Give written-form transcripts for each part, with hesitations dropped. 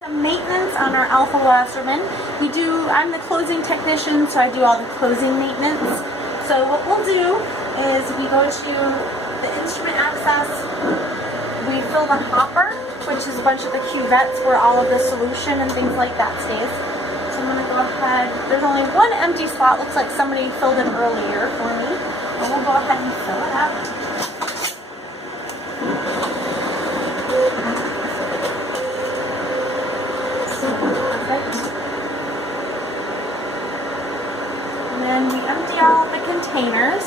Some maintenance on our Alpha Wasserman. I'm the closing technician, so I do all the closing maintenance. So what we'll do is we go to the instrument access, we fill the hopper, which is a bunch of the cuvettes where all of the solution and things like that stays. So I'm going to go ahead, there's only one empty spot, looks like somebody filled it earlier for me. And we'll go ahead and fill it up. And then we empty all the containers.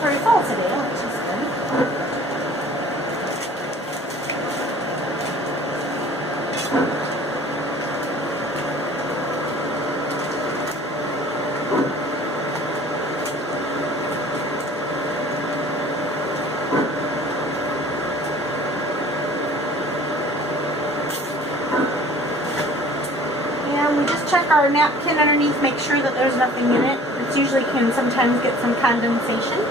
Very full today, which is good. And we just check our napkin underneath, make sure that there's nothing in it. It usually can sometimes get some condensation.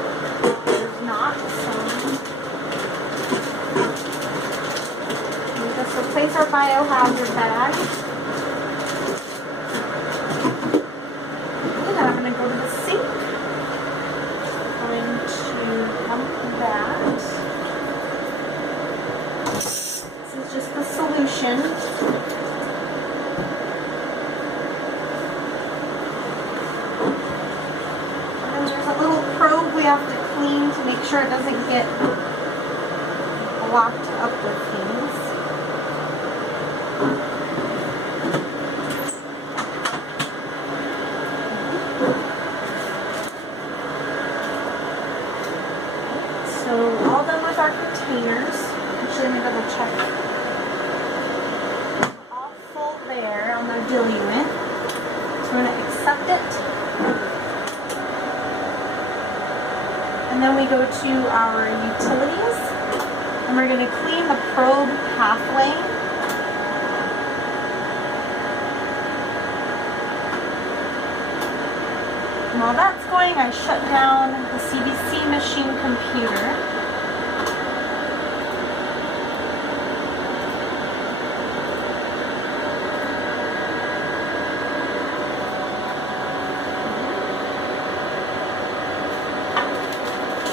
Replace our biohazard bag. And then I'm going to go to the sink. I'm going to pump that. This is just the solution. And there's a little probe we have to clean to make sure it doesn't get locked up with things. So all done with our containers. Actually, let me double check. All full there on the diluent. So we're going to accept it. And then we go to our utilities. And we're going to clean the probe pathway. And while that's going, I shut down the CBC machine computer.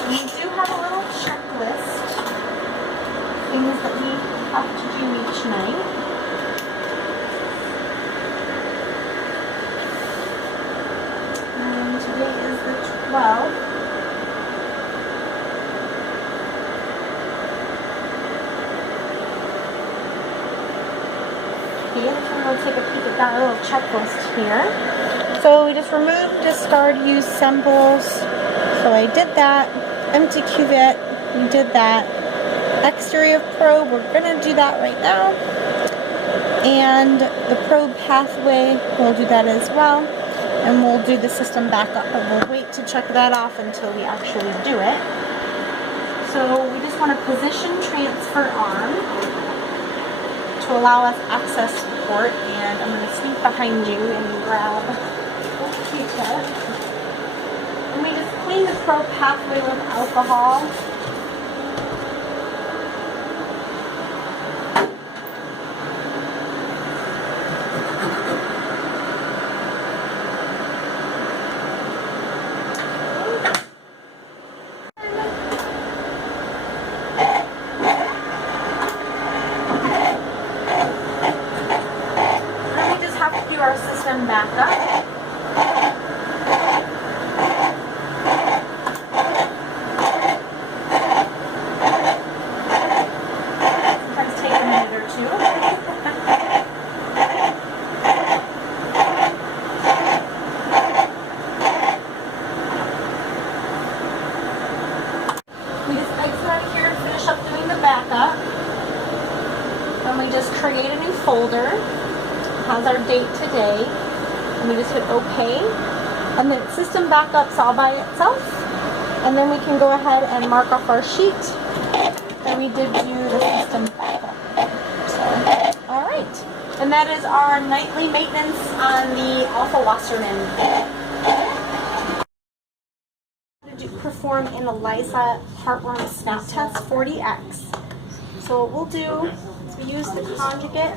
We do have a little checklist, things that we have to do each night. Today is the 12th. Okay, I'm going to take a peek at that little checklist here. So we just remove, discard, use samples. So I did that. Empty cuvette, we did that. Exterior probe, we're going to do that right now. And the probe pathway, we'll do that as well. And we'll do the system backup, but we'll wait to check that off until we actually do it. So we just want to position transfer on to allow us access to the port, and I'm going to sneak behind you and grab a Q-tip. And we just clean the probe pathway with alcohol. Our system back up. Sometimes take a minute or two. We just exit out of here and finish up doing the backup. Then we just create a new folder. Has our date today, And we just hit OK. And then system backups all by itself. And then we can go ahead and mark off our sheet. And we did do the system backup. So, alright. And that is our nightly maintenance on the Alpha Wasserman. Perform an ELISA heartworm snap test 40x. So what we'll do is we use the conjugate.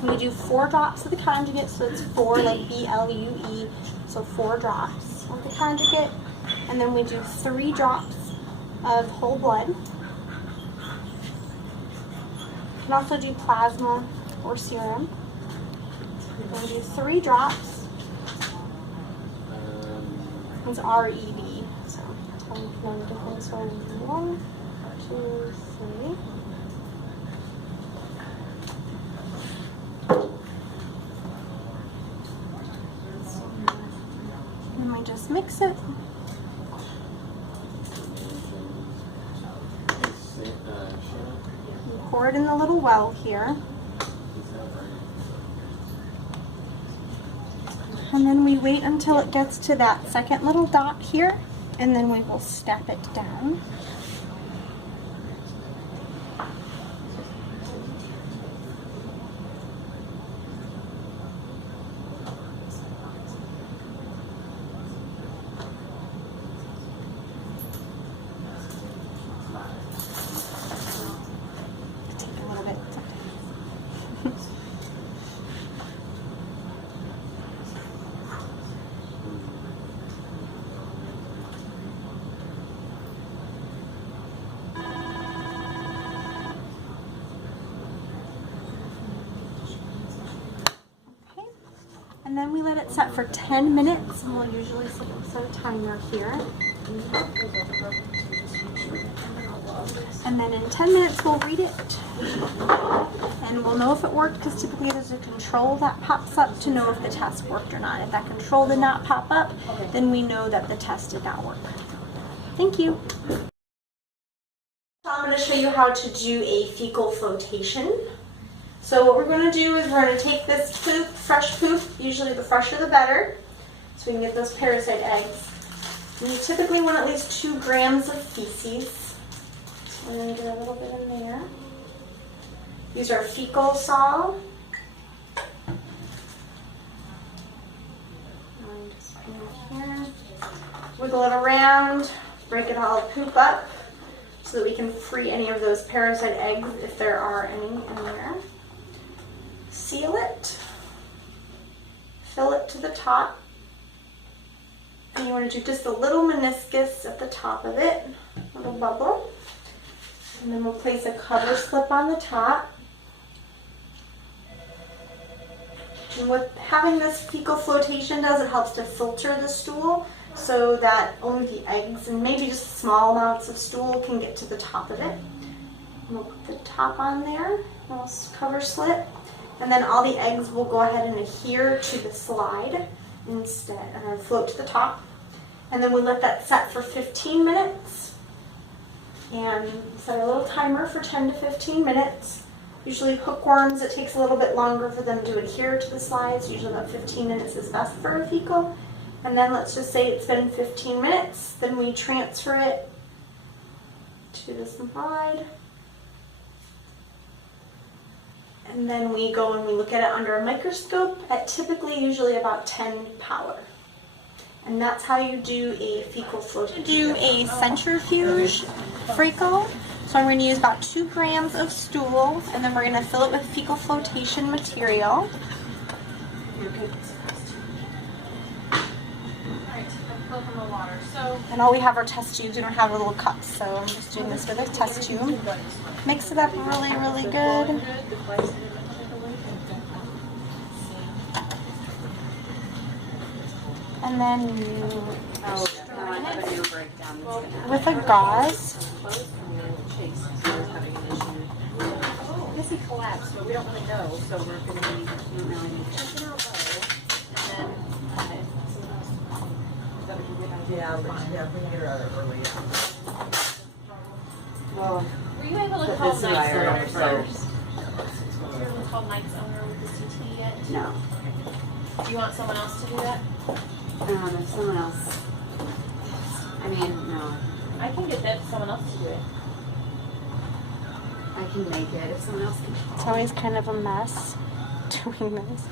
And we do 4 drops of the conjugate, so it's 4 like BLUE, so 4 drops of the conjugate. And then we do 3 drops of whole blood. You can also do plasma or serum. We're going to do 3 drops. It's RED, so tell me if you know the difference. So 1, 2, 3. And we just mix it. Pour it in the little well here. And then we wait until it gets to that second little dot here, and then we will step it down. And then we let it set for 10 minutes, and we'll usually set a timer here. And then in 10 minutes we'll read it. And we'll know if it worked, because typically there's a control that pops up to know if the test worked or not. If that control did not pop up, then we know that the test did not work. Thank you. So I'm going to show you how to do a fecal flotation. So what we're going to do is we're going to take this poop, fresh poop, usually the fresher the better, so we can get those parasite eggs. And you typically want at least 2 grams of feces. So we're going to get a little bit in there. Use our fecal saw. And just put it here. Wiggle it around, break it all poop up, so that we can free any of those parasite eggs if there are any in there. Seal it, fill it to the top, and you want to do just a little meniscus at the top of it, a little bubble, and then we'll place a cover slip on the top. And what having this fecal flotation does, it helps to filter the stool so that only the eggs and maybe just small amounts of stool can get to the top of it. And we'll put the top on there, a little cover slip. And then all the eggs will go ahead and adhere to the slide instead, and float to the top. And then we let that set for 15 minutes. And set a little timer for 10 to 15 minutes. Usually hookworms, it takes a little bit longer for them to adhere to the slides. Usually about 15 minutes is best for a fecal. And then let's just say it's been 15 minutes. Then we transfer it to the slide. And then we go and we look at it under a microscope at typically usually about 10 power. And that's how you do a fecal flotation. Do a centrifuge fecal. So I'm going to use about 2 grams of stool, and then we're going to fill it with fecal flotation material. And all we have are test tubes. We don't have little cups, so I'm just doing this with a test tube. Mix it up really, really good. And then you strain it with a gauze. I guess he collapsed, but we don't really know, so we're going to be checking out low. And then, yeah, we can get her out early. well, were you able to call Mike's owner first? Were you able to call Mike's owner with the CT yet? no. you want someone else to do that? If someone else. I mean, no. I can get that someone else to do it. I can make it if someone else can. It's always kind of a mess doing this.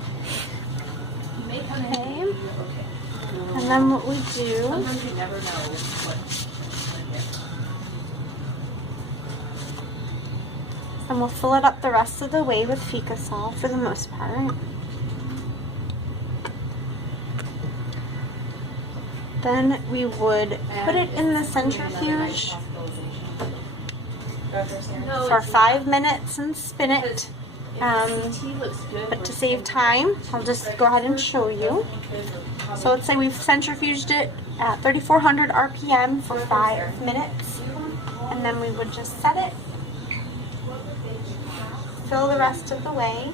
You may come in. Okay. Okay. And then what we do, Sometimes you never know what. and we'll fill it up the rest of the way with Ficasol for the most part. Then we would put it in the centrifuge for 5 minutes and spin it. But to save time, I'll just go ahead and show you. So let's say we've centrifuged it at 3400 RPM for 5 minutes. And then we would just set it, fill the rest of the way.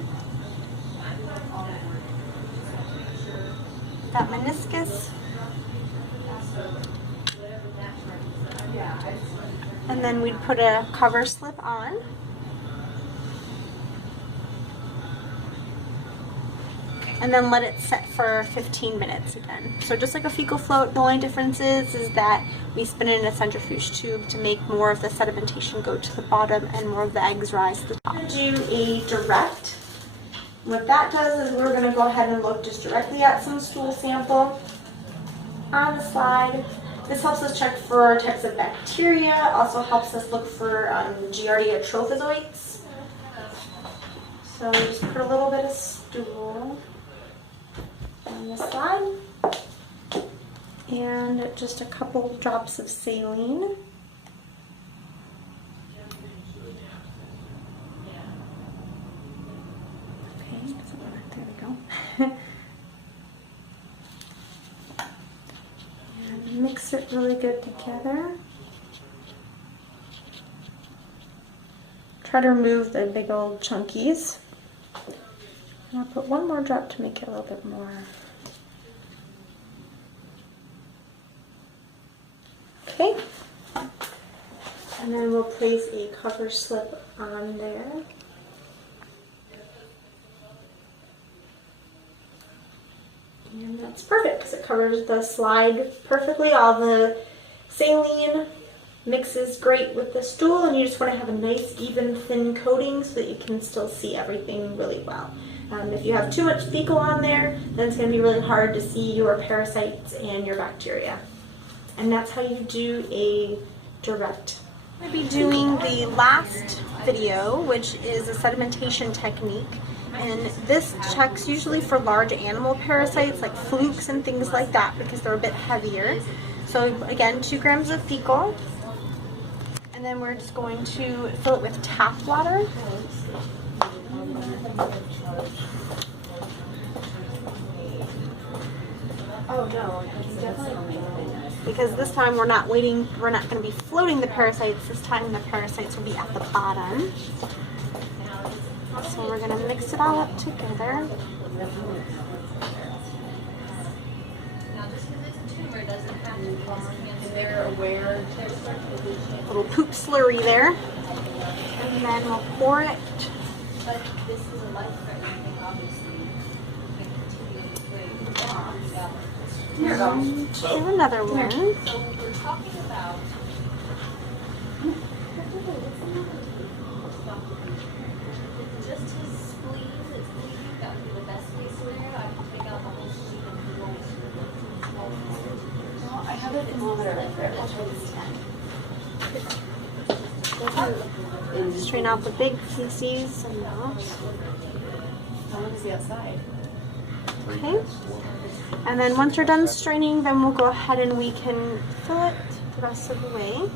That meniscus. And then we'd put a cover slip on. And then let it set for 15 minutes again. So just like a fecal float, the only difference is that we spin it in a centrifuge tube to make more of the sedimentation go to the bottom and more of the eggs rise to the top. Do a direct. What that does is we're going to go ahead and look just directly at some stool sample on the slide. This helps us check for types of bacteria, also helps us look for Giardia trophozoites. So just put a little bit of stool on the slide and just a couple drops of saline. Okay, doesn't work. There we go. And mix it really good together. Try to remove the big old chunkies. And I'll put one more drop to make it a little bit more. Okay. And then we'll place a cover slip on there. And that's perfect because it covers the slide perfectly. All the saline mixes great with the stool, and you just want to have a nice, even, thin coating so that you can still see everything really well. If you have too much fecal on there, then it's going to be really hard to see your parasites and your bacteria. And that's how you do a direct. I'm going to be doing the last video, which is a sedimentation technique. And this checks usually for large animal parasites like flukes and things like that because they're a bit heavier. So again, 2 grams of fecal. And then we're just going to fill it with tap water. Oh no, it's definitely. Because this time we're not going to be floating the parasites. This time the parasites will be at the bottom. So we're going to mix it all up together. They're aware. Little poop slurry there. And then we'll pour it. But this is a life-threatening thing, obviously. Do another one. So we're talking about. Just his spleen is bleeding. That would be the best case scenario. I can take out the whole sheet and he won't. Well, I have a thermometer right there. I'll try this 10. Strain out the big feces and moss. How long is he outside? Okay. And then once you're done straining, then we'll go ahead and we can fill it the rest of the way.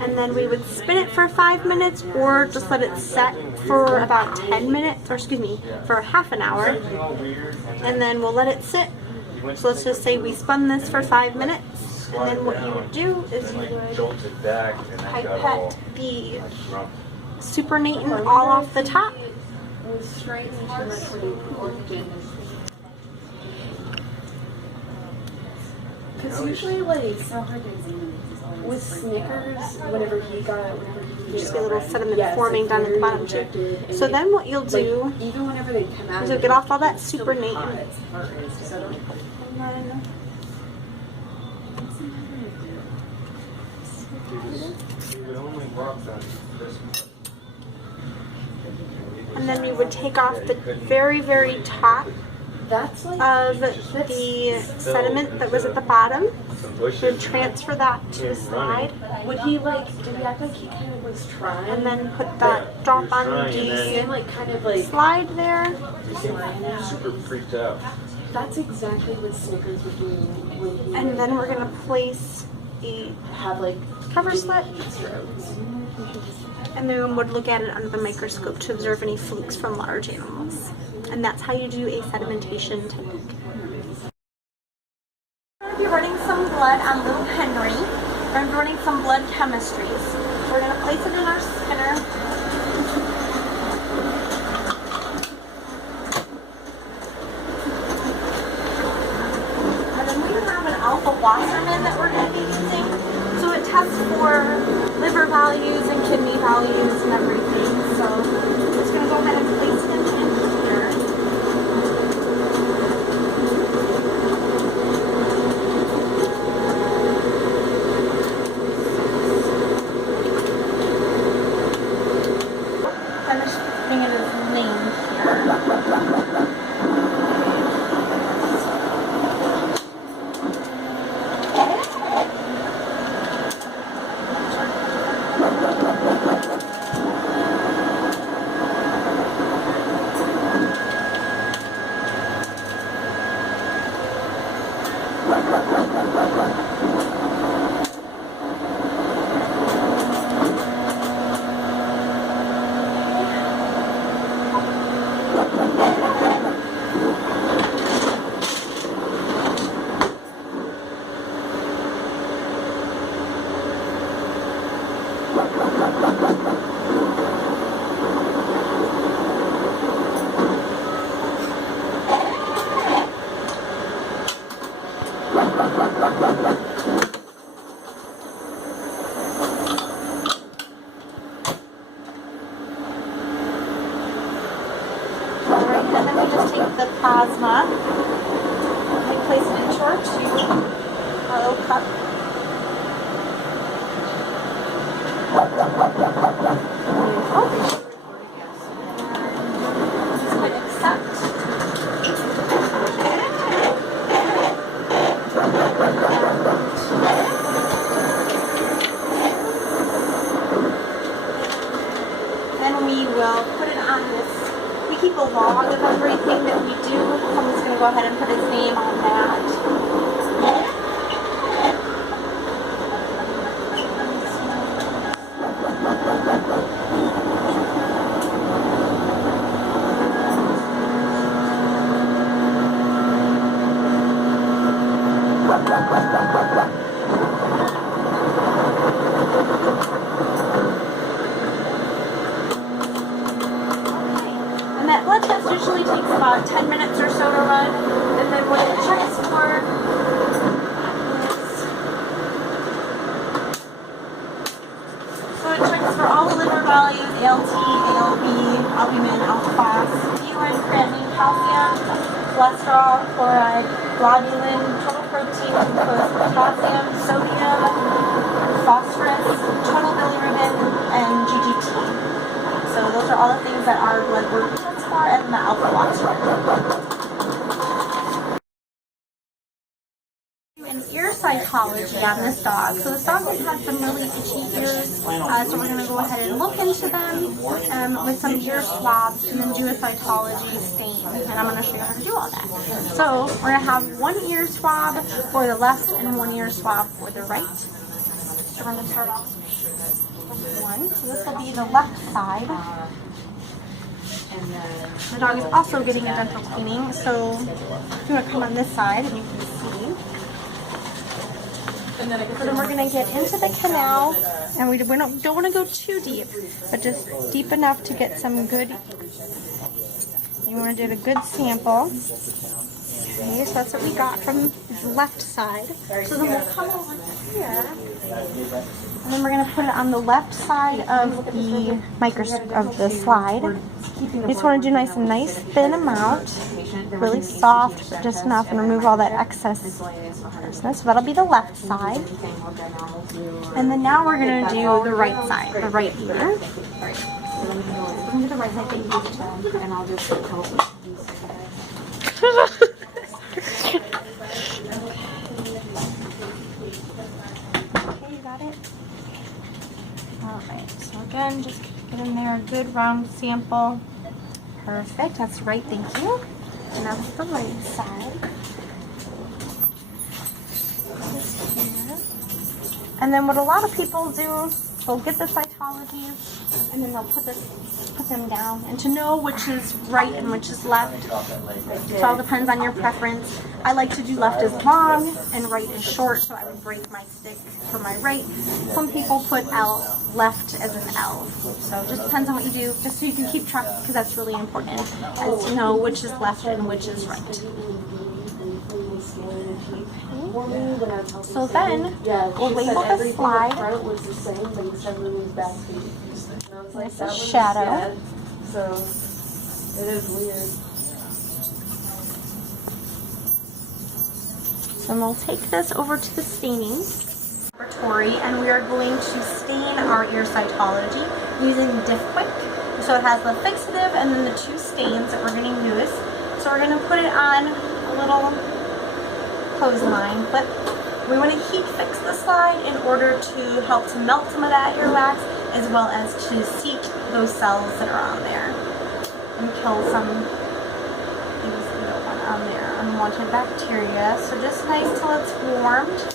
And then we would spin it for 5 minutes or just let it set for about 10 minutes, or excuse me, for half an hour. And then we'll let it sit. So let's just say we spun this for 5 minutes. And then what you would do is you would pipette the supernatant all off the top. With straight too much for the organ. Because usually, like, with Snickers, whenever he just be a little sediment forming down at the bottom too. So then what you'll do Even whenever they come out, is you'll get off all that supernate. So don't. You would only walk on this part. And then you would take off the very, very top That's like of the sediment that was at the bottom. Some You bushes. would transfer that to the side, would he like? Did he act like he kind of was trying? and then put that drop on and the like kind of like slide there. You seem super freaked out. that's exactly what Snickers would do when he And then we're gonna place a have like cover slip, strokes. and then would look at it under the microscope to observe any flukes from large animals. And that's how you do a sedimentation technique. We're going to be running some blood on little Henry. We're going to be running some blood chemistries. We're going to place it in our spinner. And then we have an alpha Wasserman that we're going to be using. So it tests for liver values and kidney values and everything. So I'm just going to go ahead and place it in here. Finish putting in his name here. Alright, and then we just take the plasma and we place it into our tube, our little cup. Just click accept. Then we will put it on this. We keep a log of everything that we do. So I'm just going to go ahead and put his name on that. And that blood test usually takes about 10 minutes or so to run. And then what it checks for all the liver values, ALT, ALB, albumin, alpha-phos, urine, creatinine, calcium, cholesterol, chloride, globulin, total protein, glucose, potassium, sodium, phosphorus, total bilirubin, and GGT. So those are all the things that our blood group tests for, and the alpha-phos. Ear cytology on this dog. So this dog has had some really itchy ears, so we're going to go ahead and look into them with some ear swabs and then do a cytology stain. And I'm going to show you how to do all that. So we're going to have one ear swab for the left and one ear swab for the right. So we're going to start off with one. So this will be the left side. The dog is also getting a dental cleaning, so if you want to come on this side and you can see. So then we're going to get into the canal, and we don't want to go too deep, but just deep enough to get some good, you want to get a good sample. Okay, so that's what we got from the left side. So then we'll come over here, And then we're going to put it on the left side of the slide. You just want to do nice thin amount, really soft, but just enough, and remove all that excess harshness. So that'll be the left side. And then now we're going to do the right side, the right ear. Bring to the right side, and I'll just help. Okay, you got it? Alright, so again, just get in there a good round sample. Perfect, that's right, thank you. And that's the right side. Just here. And then what a lot of people do, they'll get the cytologies and then they'll put them down. And to know which is right and which is left, it all depends on your preference. I like to do left as long and right as short, so I would break my stick for my right. Some people put left as an L. So it just depends on what you do, just so you can keep track, because that's really important, as to know which is left and which is right. So then, we'll label the slide. This is shadow. So it is weird. So we'll take this over to the staining laboratory, and we are going to stain our ear cytology using Diff Quick. So it has the fixative and then the two stains that we're going to use. So we're going to put it on a little clothesline, but we want to heat fix the slide in order to help to melt some of that earwax, as well as to seat those cells that are on there and kill some things that we don't want on there, unwanted bacteria. So just nice till it's warmed.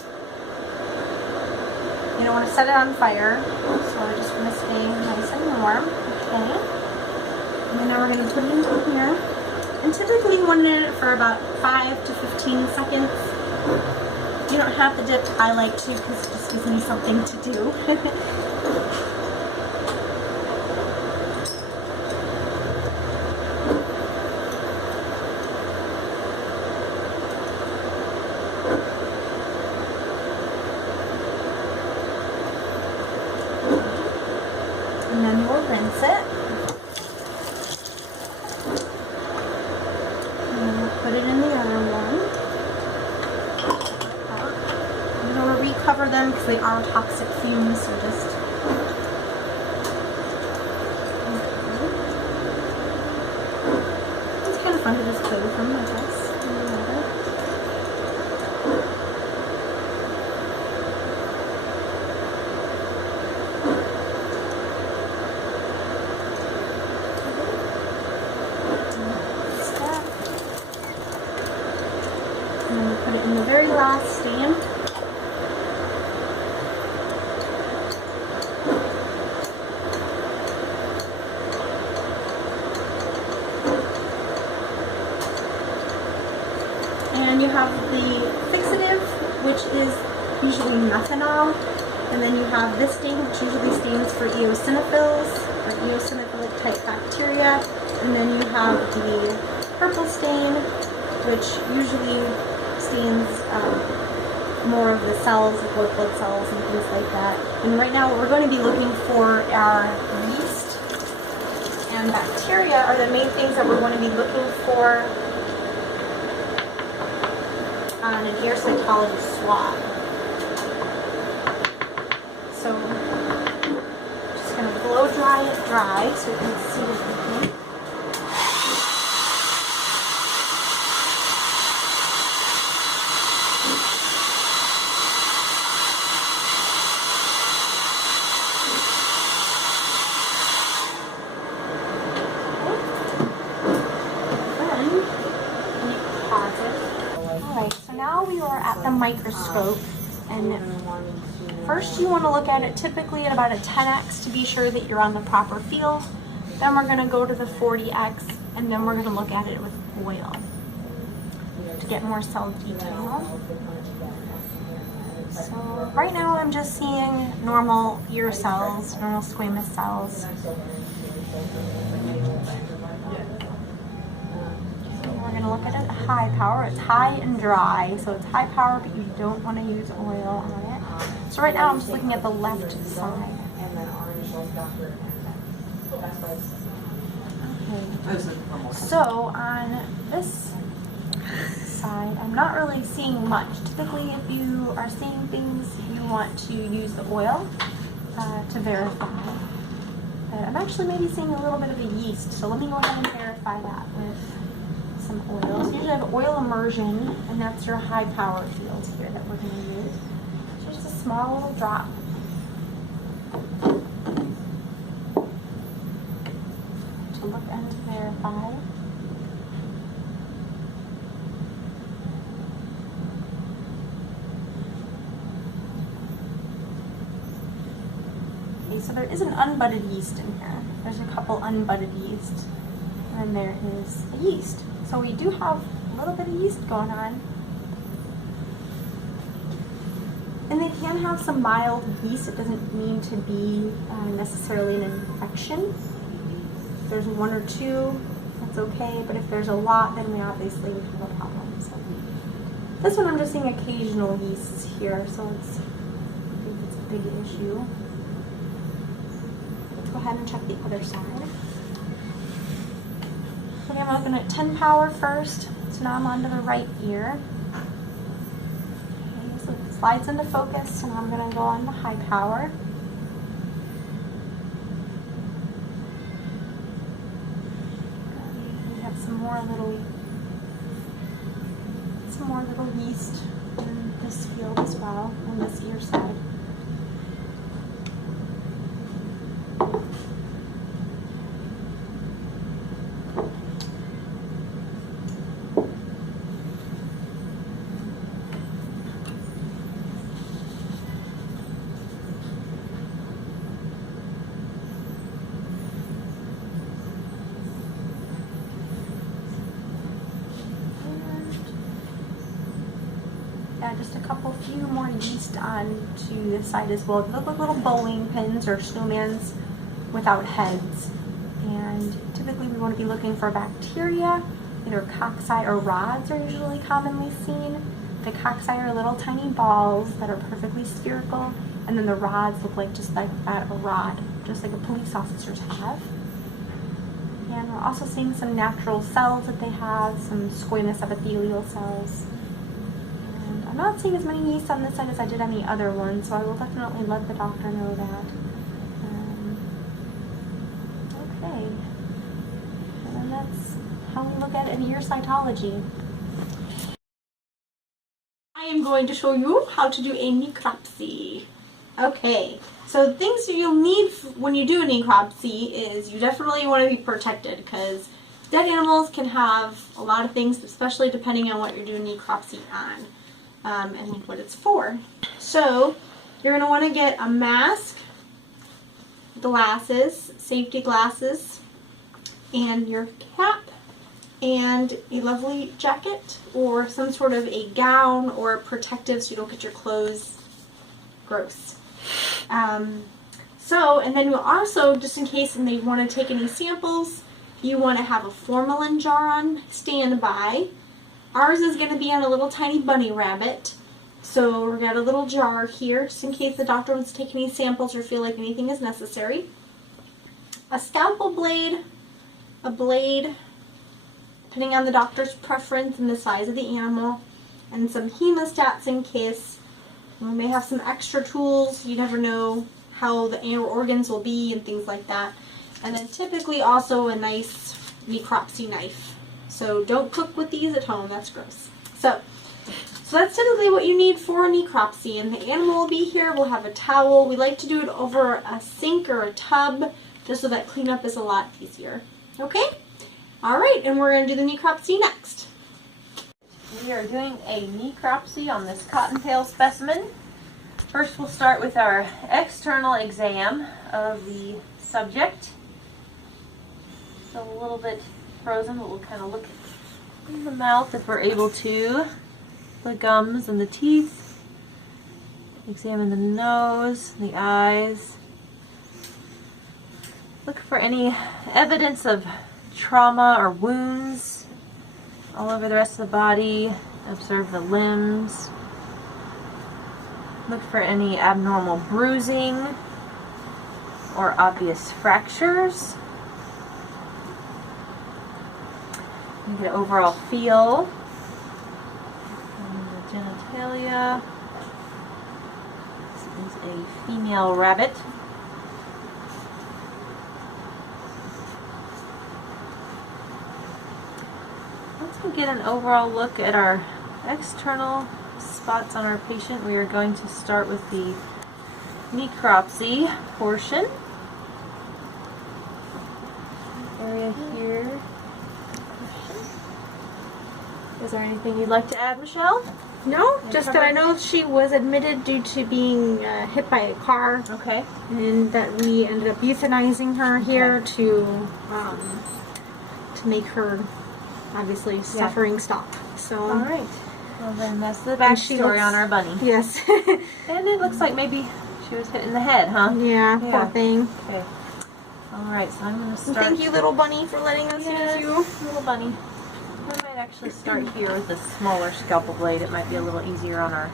You don't want to set it on fire, so I just want to stay nice and warm. Okay. And then now we're going to put it in here. And typically you want it in it for about 5 to 15 seconds. You don't have to dip. I like to, because it just gives me something to do. And then we'll rinse it. And then we'll put it in the other one. We don't want to recover them because they are toxic fumes, so just... It's kind of fun to just play with them, I guess. And then we put it in the very last stand. And you have the fixative, which is usually methanol. And then you have this stain, which usually stands for eosinophils, or eosinophilic type bacteria. And then you have the purple stain, which usually stains more of the cells, like white blood cells and things like that. And right now what we're going to be looking for are yeast and bacteria are the main things that we're going to be looking for on an ear cytology swab. So just going to blow dry it dry so you can see everything. Alright, so now we are at the microscope, and first you want to look at it typically at about a 10x to be sure that you're on the proper field. Then we're going to go to the 40x, and then we're going to look at it with oil to get more cell detail. So right now I'm just seeing normal ear cells, normal squamous cells. We're going to look at it at high power. It's high and dry, so it's high power, but you don't want to use oil on it. So right now I'm just looking at the left side. Okay. So on this side, I'm not really seeing much. Typically, if you are seeing things, you want to use the oil to verify. But I'm actually maybe seeing a little bit of a yeast, so let me go ahead and verify that with some oil. So usually I have oil immersion, and that's your high power field here that we're going to use. So just a small little drop. To look and to verify. Okay, so there is an unbudded yeast in here. There's a couple unbudded yeast. And there is a yeast. So we do have a little bit of yeast going on. And they can have some mild yeast. It doesn't mean to be necessarily an infection. If there's one or two, that's okay. But if there's a lot, then we obviously would have a problem. So this one I'm just seeing occasional yeasts here. So it's, I think it's a big issue. Let's go ahead and check the other side. Okay, I'm looking at 10 power first. So now I'm onto the right ear. Okay, so it slides into focus, and I'm going to go on the high power. We have some more little yeast in this field as well, on this ear side. Just a few more yeast onto this side as well. They look like little bowling pins or snowmans without heads. And typically we want to be looking for bacteria. Either cocci or rods are usually commonly seen. The cocci are little tiny balls that are perfectly spherical, and then the rods look like just like that, a rod, just like a police officers have. And we're also seeing some natural cells that they have, some squamous epithelial cells. I'm not seeing as many yeast on this side as I did on the other one, so I will definitely let the doctor know that. Okay. And then that's how we look at it in ear cytology. I am going to show you how to do a necropsy. Okay, so things you'll need when you do a necropsy is you definitely want to be protected, because dead animals can have a lot of things, especially depending on what you're doing necropsy on. And what it's for. So you're going to want to get a mask, glasses, safety glasses, and your cap, and a lovely jacket or some sort of a gown or protective so you don't get your clothes gross. And then you'll also, just in case and they want to take any samples, you want to have a formalin jar on standby. Ours is going to be on a little tiny bunny rabbit. So we've got a little jar here, just in case the doctor wants to take any samples or feel like anything is necessary. A scalpel blade, a blade, depending on the doctor's preference and the size of the animal, and some hemostats in case. We may have some extra tools. You never know how the organs will be and things like that. And then typically also a nice necropsy knife. So don't cook with these at home, that's gross. So that's typically what you need for a necropsy. And the animal will be here, we'll have a towel. We like to do it over a sink or a tub, just so that cleanup is a lot easier. Okay? Alright, and we're going to do the necropsy next. We are doing a necropsy on this cottontail specimen. First we'll start with our external exam of the subject. So a little bit frozen, but we'll kind of look in the mouth if we're able to. The gums and the teeth. Examine the nose, the eyes. Look for any evidence of trauma or wounds all over the rest of the body. Observe the limbs. Look for any abnormal bruising or obvious fractures. You get an overall feel. And the genitalia. This is a female rabbit. Once we get an overall look at our external spots on our patient, we are going to start with the necropsy portion. Area here. Is there anything you'd like to add, Michelle? No, just that I know she was admitted due to being hit by a car, Okay. and that we ended up euthanizing her here to make her obviously suffering stop. So. All right. Well, then that's the And she backstory looks- on our bunny. Yes. And it looks like maybe she was hit in the head, huh? Yeah, Yeah. poor thing. Okay. All right, so I'm going to Well, start. thank you, little bunny, for letting us Yes, use you. little bunny. I might actually start here with the smaller scalpel blade. It might be a little easier on our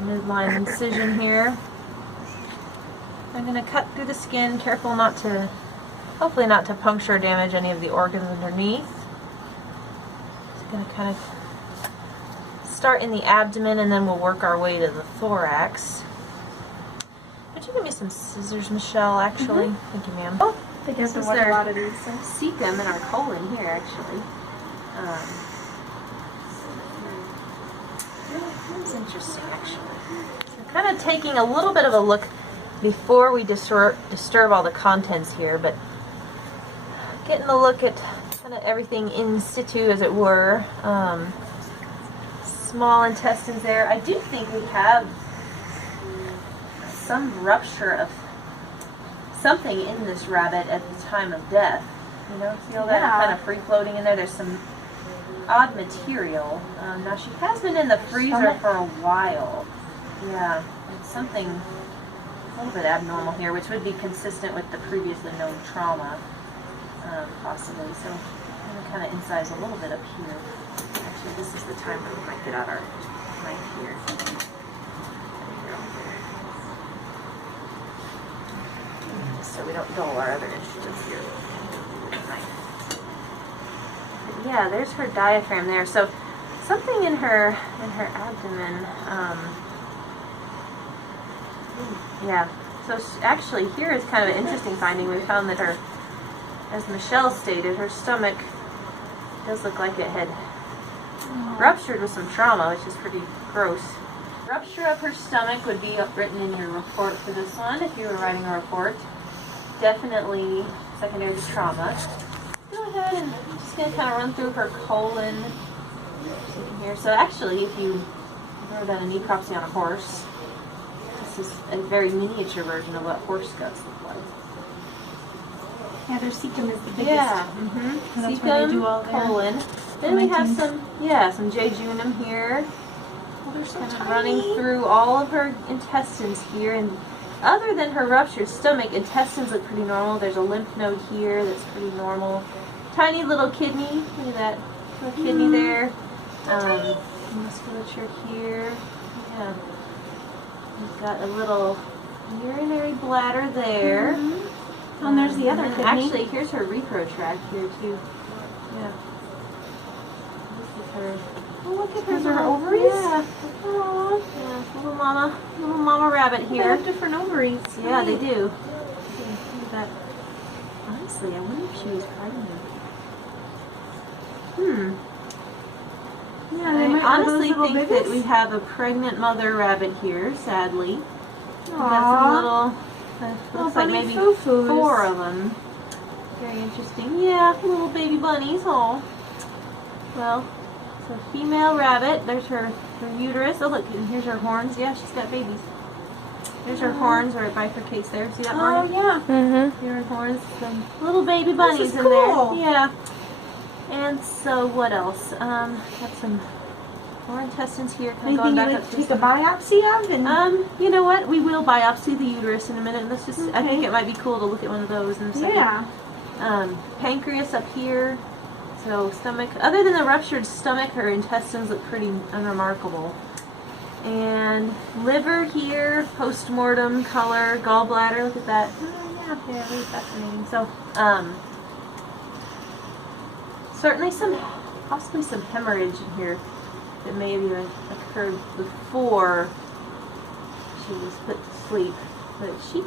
midline incision here. I'm going to cut through the skin, careful not to, hopefully not to puncture or damage any of the organs underneath. Just going to kind of start in the abdomen and then we'll work our way to the thorax. Would you give me some scissors, Michelle, actually? Thank you, ma'am. Oh, I think I have to This is watch a their- lot of these. So. cecum in our colon here, actually. That's interesting, actually. So kind of taking a little bit of a look before we disturb all the contents here, but getting a look at kind of everything in situ, as it were. Small intestines there. I do think we have some rupture of something in this rabbit at the time of death. You know, feel that Yeah. kind of free floating in there? There's some odd material. Now she has been in the freezer Stomach. for a while. Yeah, it's something a little bit abnormal here, which would be consistent with the previously known trauma, possibly. So I'm going to kind of incise a little bit up here. Actually, this is the time where we might get out our knife here. There we go. So we don't dull our other instruments here. But yeah, there's her diaphragm there. So something in her abdomen. Yeah. So actually, here is kind of an interesting finding. We found that her, as Michelle stated, her stomach does look like it had ruptured with some trauma, which is pretty gross. Rupture of her stomach would be written in your report for this one if you were writing a report. Definitely secondary to trauma. Go ahead and I'm just going to kind of run through her colon here. So actually, if you ever done a necropsy on a horse, this is a very miniature version of what horse guts look like. Yeah, their cecum is the biggest. Yeah. And that's where they do all their colon. Then we have fermenting. some jejunum here. Oh, they're so Kind of tiny. running through all of her intestines here, and other than her ruptured stomach, intestines look pretty normal. There's a lymph node here that's pretty normal. Tiny little kidney, look at that little kidney there. Musculature here. Yeah. We've got a little urinary bladder there. And there's the other And kidney. actually, here's her repro tract here too. Yeah. This is her. Oh, look at Those are her little- ovaries? Yeah. Aw, yeah. Little mama rabbit They here. have different ovaries. Yeah, they do. Look at that. Honestly, I wonder if she was pregnant. Yeah, they I might have those honestly little think babies. that we have a pregnant mother rabbit here, sadly. We've got Aw. some little, Little looks like bunny maybe foo-foos. 4 of them. Very interesting. Yeah, little baby bunnies. Oh. Well, it's a female rabbit. There's her uterus. Oh, look, and here's her horns. Yeah, she's got babies. There's her horns, or it bifurcates there. See that, Oh, Marty? yeah. Here are horns. Some little baby bunnies is in cool. there. Yeah. And so, what else? Got some more intestines here. Kind of Anything going you back would up to take a some- biopsy of? And you know what? We will biopsy the uterus in a minute. Let's just, I think Okay. it might be cool to look at one of those in a second. yeah. Pancreas up here. So stomach, other than the ruptured stomach, her intestines look pretty unremarkable. And liver here, post-mortem color, gallbladder, look at that. Oh, yeah, very fascinating. So, certainly possibly some hemorrhage in here that maybe occurred before she was put to sleep. But she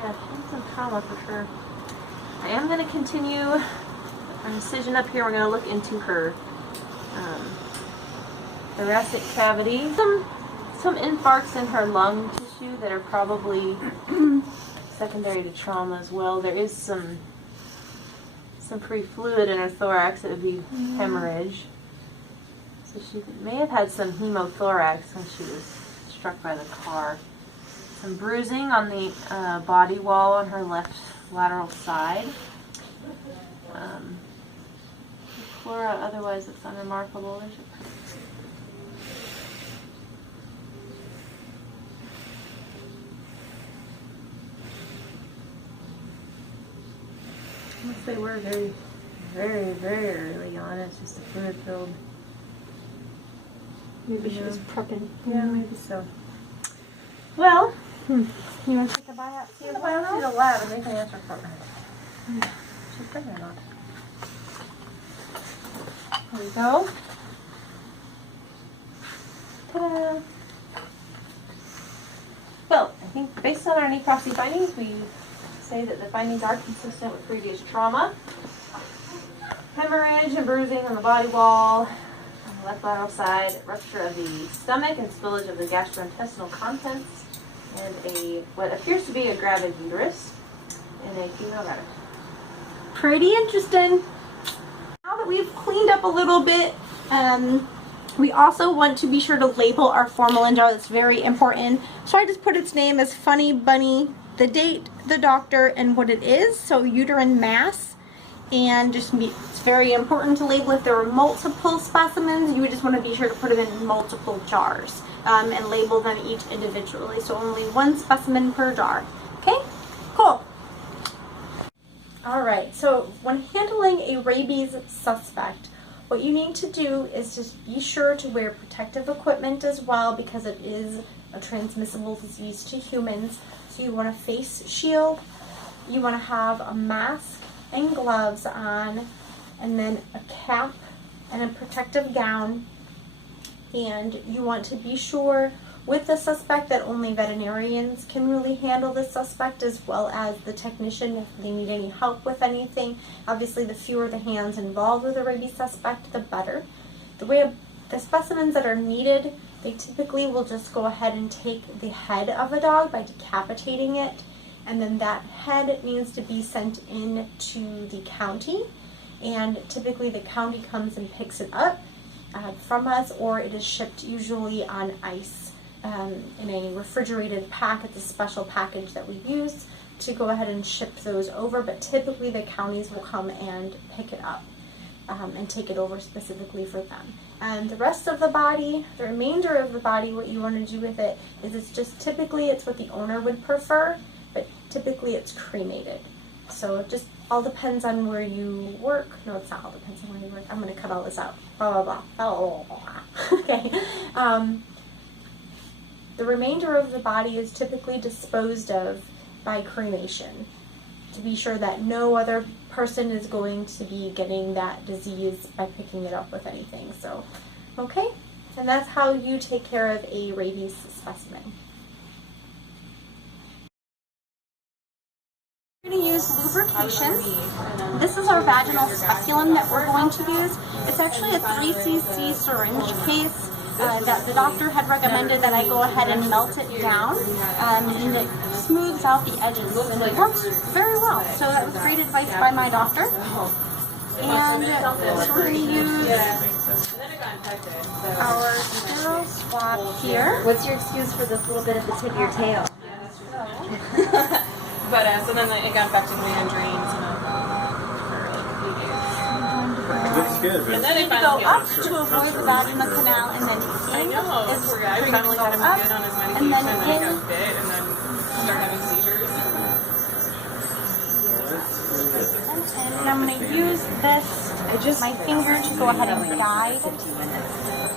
had some trauma for sure. I am going to continue our incision up here. We're going to look into her thoracic cavity. Some infarcts in her lung tissue that are probably secondary to trauma as well. There is some free fluid in her thorax that would be hemorrhage. So she may have had some hemothorax when she was struck by the car. Some bruising on the body wall on her left lateral side. Flora otherwise looks unremarkable. There's unless they were very, very, very early on, it's just a fluid filled. Maybe she was prepping. Yeah, maybe so. Well, You want to take a biopsy? see the biopsy to the lab and they can answer for her. She's pregnant or not. There we go. Ta-da! Well, I think based on our necropsy findings, we say that the findings are consistent with previous trauma. Hemorrhage and bruising on the body wall, on the left lateral side, rupture of the stomach and spillage of the gastrointestinal contents, and what appears to be a gravid uterus in a female rabbit. Pretty interesting. Now that we've cleaned up a little bit, we also want to be sure to label our formalin jar. That's very important. So I just put its name as Funny Bunny, the date, the doctor, and what it is. So uterine mass. And it's very important to label if there are multiple specimens. You would just want to be sure to put them in multiple jars and label them each individually. So only one specimen per jar. Okay? Cool. Alright, so when handling a rabies suspect, what you need to do is just be sure to wear protective equipment as well because it is a transmissible disease to humans. So you want a face shield, you want to have a mask and gloves on, and then a cap and a protective gown. And you want to be sure with the suspect that only veterinarians can really handle the suspect, as well as the technician if they need any help with anything. Obviously, the fewer the hands involved with a rabies suspect, the better. The specimens that are needed, they typically will just go ahead and take the head of a dog by decapitating it, and then that head needs to be sent in to the county, and typically the county comes and picks it up from us, or it is shipped usually on ice. In a refrigerated pack. It's a special package that we use to go ahead and ship those over, but typically the counties will come and pick it up and take it over specifically for them. And the rest of the body, the remainder of the body, what you want to do with it is it's what the owner would prefer, but typically it's cremated. So it just all depends on where you work. No, it's not all depends on where you work. I'm going to cut all this out. Blah, blah, blah. Blah, blah, blah. Okay. The remainder of the body is typically disposed of by cremation to be sure that no other person is going to be getting that disease by picking it up with anything. So, okay? And that's how you take care of a rabies specimen. We're going to use lubrication. This is our vaginal speculum that we're going to use. It's actually a 3cc syringe case. That the doctor had recommended that I go ahead and melt it down, and it smooths out the edges, and it works very well. So that was great advice by my doctor. And so we're going to use our sterile swab here. What's your excuse for this little bit at the tip of your tail? But so then it got infected and we had drains for like a few days. Looks good, And but then it Go finally up to avoid the vaginal canal, and then I in know. is I going finally to got him go up, good on his and medication then and then he in. got bit and then started having seizures. And I'm going to use my finger to go ahead and guide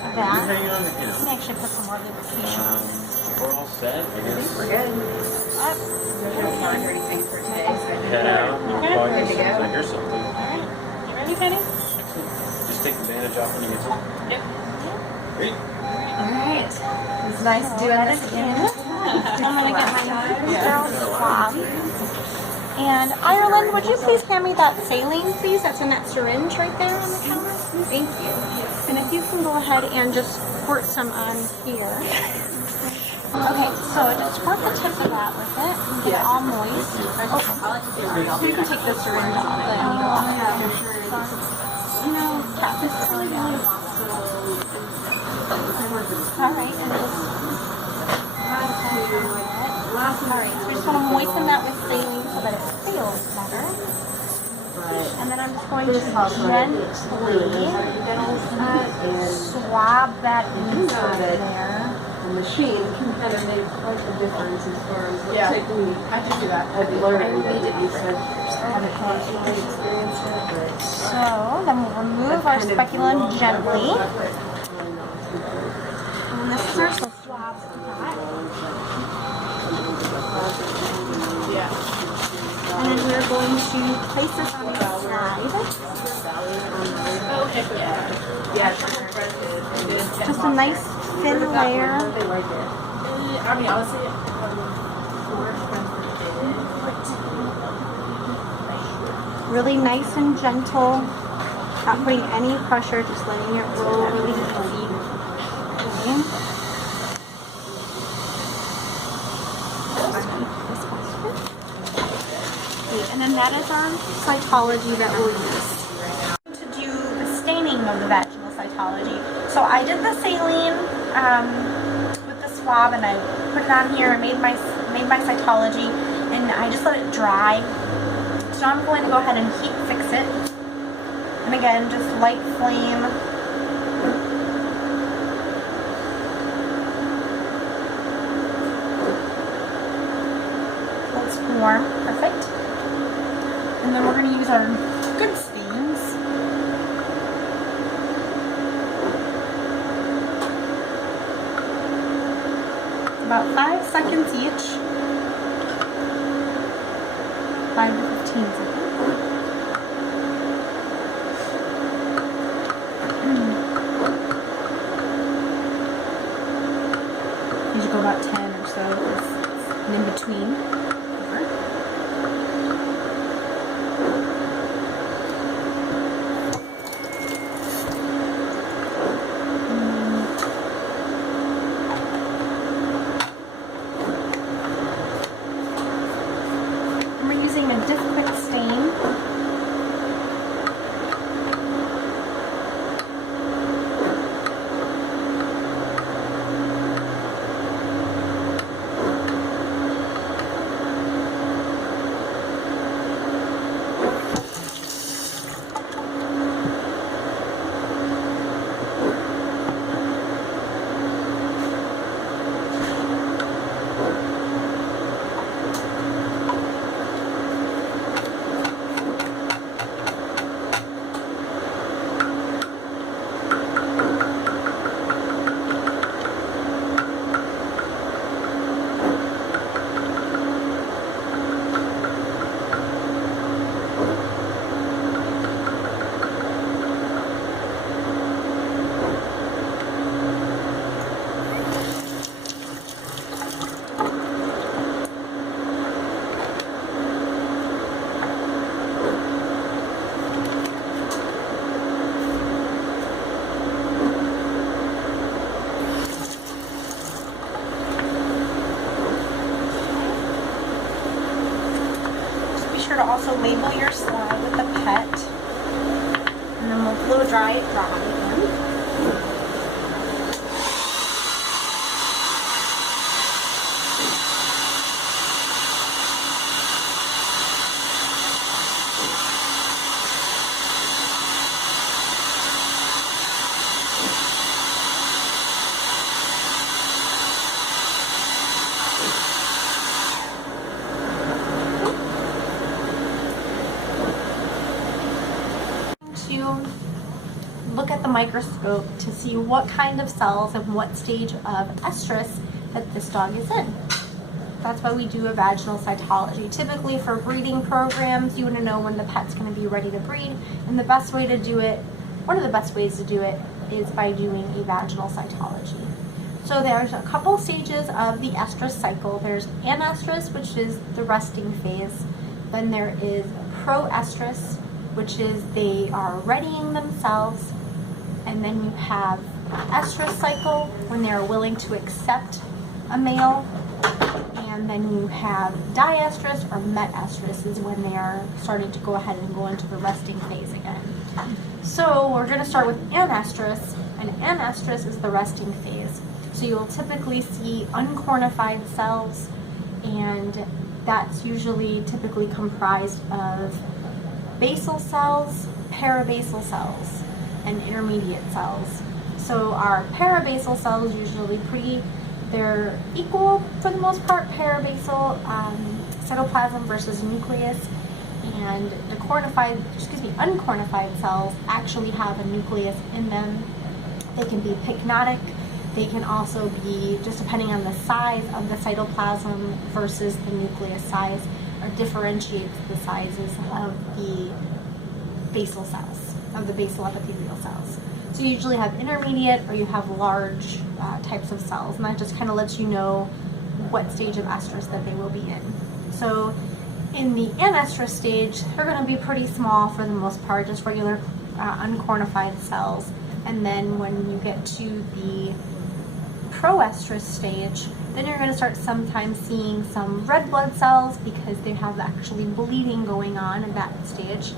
that. Hanging on the Let hand. me actually put some more lubrication on. We're all set, I guess. We're good. Up. There's no fun or anything for today, so I think Yeah, we're we'll Okay. probably Ready to just go? hear something. Alright. You ready, Penny? Excellent. Just take advantage off when you get to it. Yep. Great. Alright. It's nice So doing that this is again. in. I'm gonna get my Yeah. sterile swab. And Ireland, would you please hand me that saline, please? That's in that syringe right there on the counter. Thank you. And if you can go ahead and just squirt some on here. Okay, so just squirt the tip of that with it and get it all moist. Oh, you can take the syringe off the needle off. No, tap this really down. Alright, and just alright, so we just want to moisten that with saline so that it feels better. And then I'm just going to gently swab that inside there. The machine can kind of make quite a difference as far as Yeah. technique. I can do that. I've learned I need to be that I haven't constantly experienced it, but So then we'll remove our speculum gently. And this is our swab that we got. Yeah. And then we're going to place this on the slide. Oh, heck yeah. Yeah, triple breasted. Just a nice thin layer. I mean, honestly, Really nice and gentle. Not putting any pressure, just letting it roll really easy. Okay. And then that is our cytology that we'll use to do the staining of the vaginal cytology. So I did the saline with the swab, and I put it on here. I made my cytology, and I just let it dry. So I'm going to go ahead and heat fix it. And again, just light flame. It's warm, perfect. And then we're going to use our good stains. About 5 seconds each. 5 to 15 seconds. You should go about 10 or so, and in between. And we're using a Diff Quick stain. To also label your slide with a pet, and then we'll blow dry it dry again. To look at the microscope to see what kind of cells and what stage of estrus that this dog is in. That's why we do a vaginal cytology. Typically for breeding programs, you want to know when the pet's going to be ready to breed, and the best way to do it, one of the best ways to do it, is by doing a vaginal cytology. So there's a couple stages of the estrus cycle. There's anestrus, which is the resting phase. Then there is proestrus, which is they are readying themselves. And then you have estrus cycle, when they're willing to accept a male. And then you have diestrus or metastrus is when they are starting to go ahead and go into the resting phase again. So we're going to start with anestrus, and anestrus is the resting phase. So you'll typically see uncornified cells, and that's usually typically comprised of basal cells, parabasal cells, and intermediate cells. So our parabasal cells usually they're equal for the most part, parabasal cytoplasm versus nucleus, and the uncornified cells actually have a nucleus in them. They can be pycnotic. They can also be, just depending on the size of the cytoplasm versus the nucleus size, or differentiates the sizes of the basal cells, of the basal epithelial cells. So you usually have intermediate or you have large types of cells, and that just kind of lets you know what stage of estrus that they will be in. So in the anestrus stage, they're going to be pretty small for the most part, just regular uncornified cells. And then when you get to the proestrus stage, then you're going to start sometimes seeing some red blood cells because they have actually bleeding going on in that stage.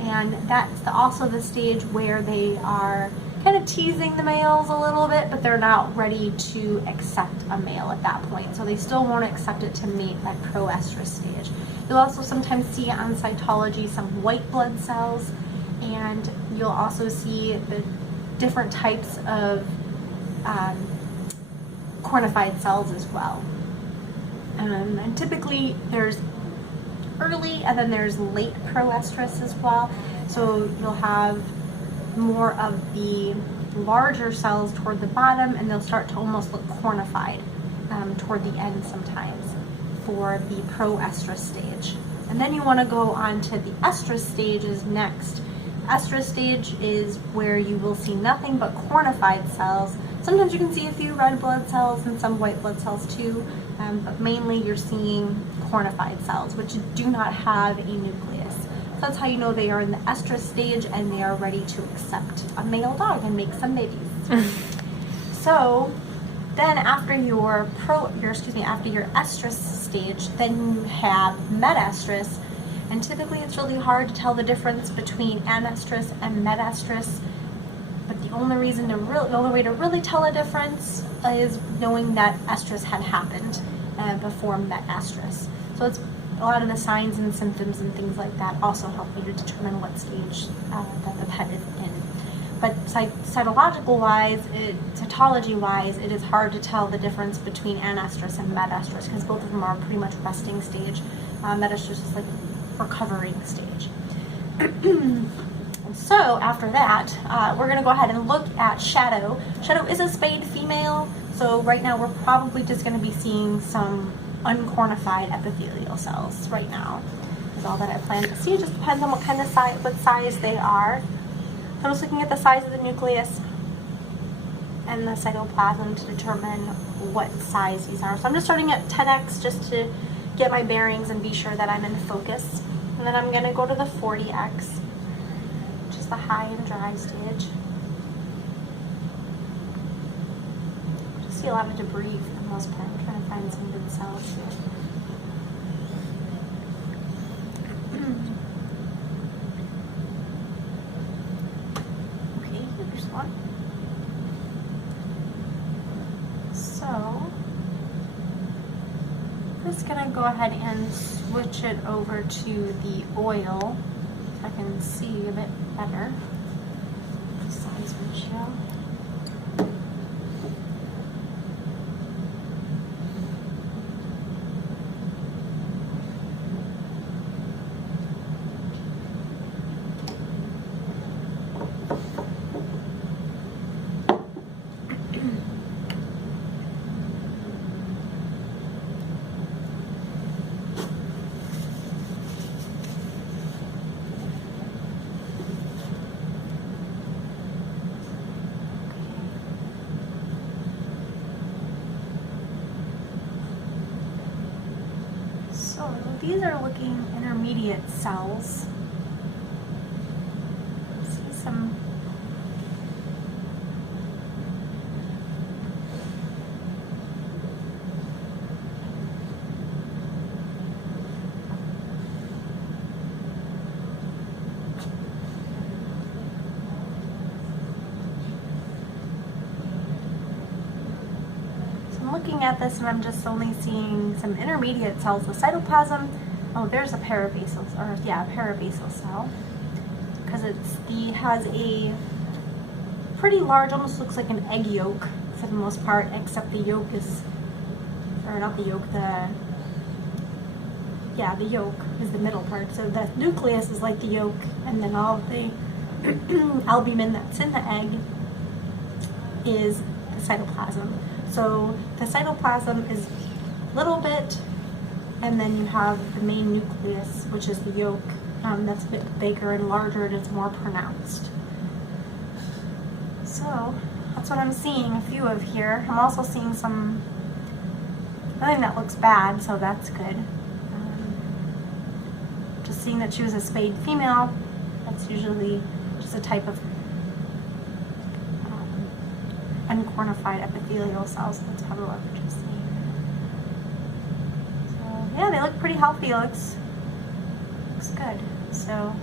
And that's also the stage where they are kind of teasing the males a little bit, but they're not ready to accept a male at that point. So they still won't accept it to mate at proestrus stage. You'll also sometimes see on cytology some white blood cells, and you'll also see the different types of cornified cells as well. And typically there's early and then there's late proestrus as well. So you'll have more of the larger cells toward the bottom, and they'll start to almost look cornified toward the end sometimes for the proestrus stage. And then you want to go on to the estrus stages next. Estrus stage is where you will see nothing but cornified cells. Sometimes you can see a few red blood cells and some white blood cells too, but mainly you're seeing cornified cells, which do not have a nucleus. So that's how you know they are in the estrus stage and they are ready to accept a male dog and make some babies. So then after your estrus stage, then you have metastrus. And typically it's really hard to tell the difference between anestrus and metastrus. But the only way to really tell a difference is knowing that estrus had happened before metastrus. So it's a lot of the signs and symptoms and things like that also help you to determine what stage that the pet is in. But cytology-wise, it is hard to tell the difference between anestrus and metastrus because both of them are pretty much resting stage. Metastrus is like recovering stage. So after that, we're going to go ahead and look at Shadow. Shadow is a spayed female, so right now we're probably just going to be seeing some uncornified epithelial cells right now. Is all that I plan to see. It just depends on what kind of size they are. I'm just looking at the size of the nucleus and the cytoplasm to determine what size these are. So I'm just starting at 10x just to get my bearings and be sure that I'm in focus. And then I'm going to go to the 40x, which is the high and dry stage. Just see a lot of debris for the most part. I'm trying to find some good cells here. Okay, here's one. So I'm just gonna go ahead and switch it over to the oil so I can see a bit better the size ratio. these are looking intermediate cells. See some looking at this and I'm just only seeing some intermediate cells. The cytoplasm, oh, there's a paravasal, or yeah, a paravasal cell, because has a pretty large, almost looks like an egg yolk for the most part, except the yolk is, or not the yolk, the yolk is the middle part. So the nucleus is like the yolk, and then all of the albumin that's in the egg is the cytoplasm. So the cytoplasm is a little bit, and then you have the main nucleus, which is the yolk, that's a bit bigger and larger and it's more pronounced. So that's what I'm seeing a few of here. I'm also seeing nothing that looks bad, so that's good. Just seeing that she was a spayed female, that's usually just a type of uncornified epithelial cells. That's probably what we're just seeing. So yeah, they look pretty healthy. It looks good. So